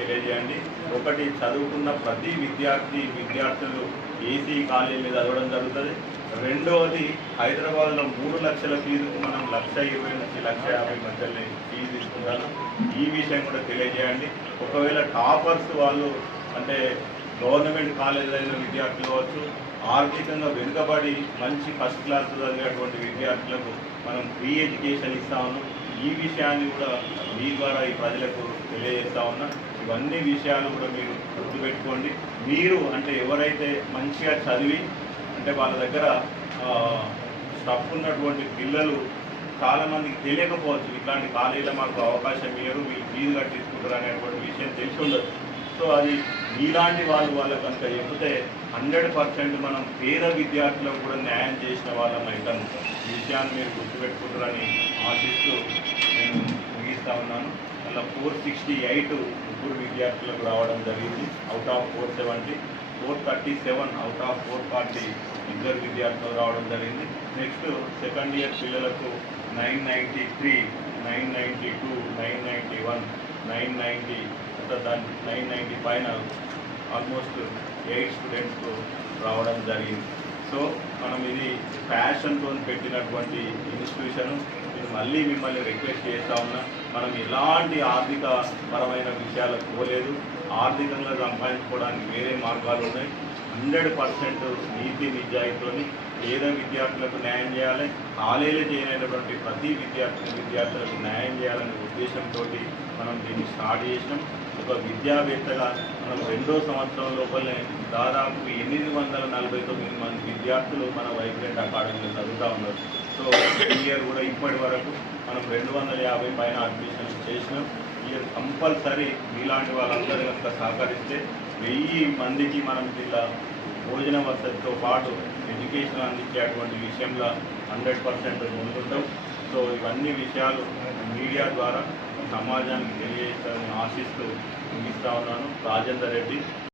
తెలియజేయండి. ఒకటి, చదువుకున్న ప్రతి విద్యార్థులు ఏసీ కాలేజీలో చదవడం జరుగుతుంది. రెండవది, హైదరాబాద్లో 3 లక్షల ఫీజుకు మనం 1,20,000 నుంచి 1,50,000 మధ్యలో ఫీజు తీసుకుంటాను. ఈ విషయం కూడా తెలియజేయండి. ఒకవేళ టాపర్స్ వాళ్ళు అంటే గవర్నమెంట్ కాలేజీలో అయిన విద్యార్థులు కావచ్చు, ఆర్థికంగా వెనుకబడి మంచి ఫస్ట్ క్లాస్ చదివేటువంటి విద్యార్థులకు మనం ఫ్రీ ఎడ్యుకేషన్ ఇస్తా ఉన్నాం. ఈ విషయాన్ని కూడా మీ ద్వారా ఈ ప్రజలకు తెలియజేస్తా ఉన్నా. ఇవన్నీ విషయాలు కూడా మీరు గుర్తుపెట్టుకోండి. మీరు అంటే ఎవరైతే మంచిగా చదివి అంటే వాళ్ళ దగ్గర స్టఫ్ ఉన్నటువంటి పిల్లలు చాలామందికి తెలియకపోవచ్చు, ఇట్లాంటి కాలేజీలో మాకు అవకాశం ఇయ్యరు, మీరు ఫీజు కట్టించుకుంటారు అనేటువంటి విషయం తెలిసి ఉండదు. సో అది మీలాంటి వాళ్ళ కనుక చెప్తే 100% మనం పేద విద్యార్థులకు కూడా న్యాయం చేసిన వాళ్ళం అయితే ఈ విషయాన్ని మీరు గుర్తుపెట్టుకుంటారని ఆశిస్తూ నేను ముగిస్తా ఉన్నాను. అలా 468 ముగ్గురు విద్యార్థులకు రావడం జరిగింది అవుట్ ఆఫ్ 470, 437 అవుట్ ఆఫ్ 440 ఇద్దరు విద్యార్థులు రావడం జరిగింది. నెక్స్ట్ సెకండ్ ఇయర్ పిల్లలకు 993, 992, 991, 990 దాని 990 పైన ఆల్మోస్ట్ 8 స్టూడెంట్స్కు రావడం జరిగింది. సో మనం ఇది ప్యాషన్తో పెట్టినటువంటి ఇన్స్టిట్యూషన్. నేను మళ్ళీ మిమ్మల్ని రిక్వెస్ట్ చేస్తా ఉన్నా, మనం ఎలాంటి ఆర్థిక పరమైన విషయాలకు పోలేదు. ఆర్థికంగా సంపాదించుకోవడానికి వేరే మార్గాలు ఉన్నాయి. 100% నీతి నిజాయితీతో పేద విద్యార్థులకు న్యాయం చేయాలి, కాలేజీలో చేయనటువంటి ప్రతి విద్యార్థులకు న్యాయం చేయాలనే ఉద్దేశంతో మనం దీన్ని స్టార్ట్ చేసినాం. ఒక విద్యావేత్తగా మనం 2వ సంవత్సరం లోపలనే దాదాపు 849 మంది విద్యార్థులు మన వైబ్రెంట్ అకాడమీలో చదువుతూ ఉన్నారు. సో ఈ ఇయర్ కూడా ఇప్పటి వరకు మనం 250 పైన అడ్మిషన్స్ చేసినాం. ఇయర్ కంపల్సరీ మీలాంటి వాళ్ళందరూ కనుక సహకరిస్తే 1000 మందికి మనం ఇలా భోజన వసతితో పాటు ఎడ్యుకేషన్ అందించేటువంటి విషయంలో 100% ముందుంటాం. సో ఇవన్నీ విషయాలు మీడియా ద్వారా సమాజానికి తెలియజేయాలని ఆశిస్తూ ముగిస్తా ఉన్నాను. రాజేందర్ రెడ్డి.